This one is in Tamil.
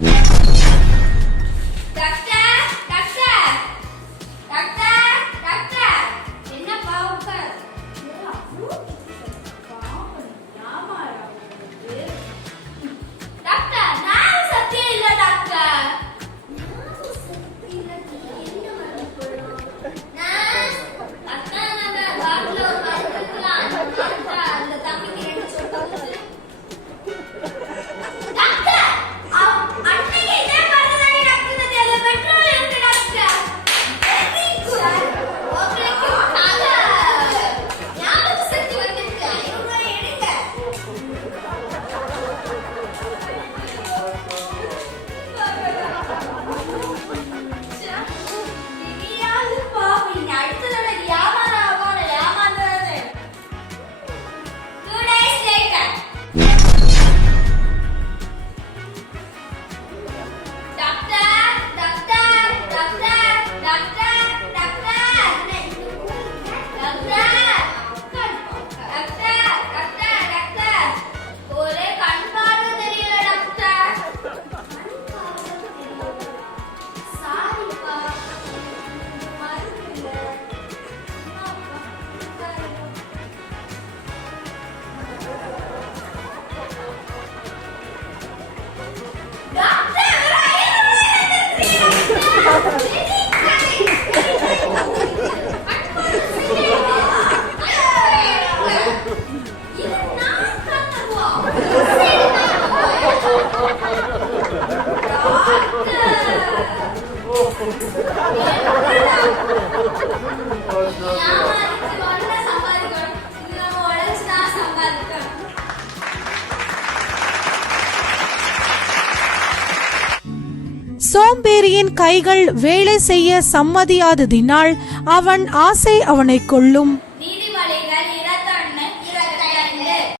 Yeah. Doctor! சோம்பேறியின் கைகள் வேலை செய்ய சம்மதியாததினால் அவன் ஆசை அவனை கொள்ளும்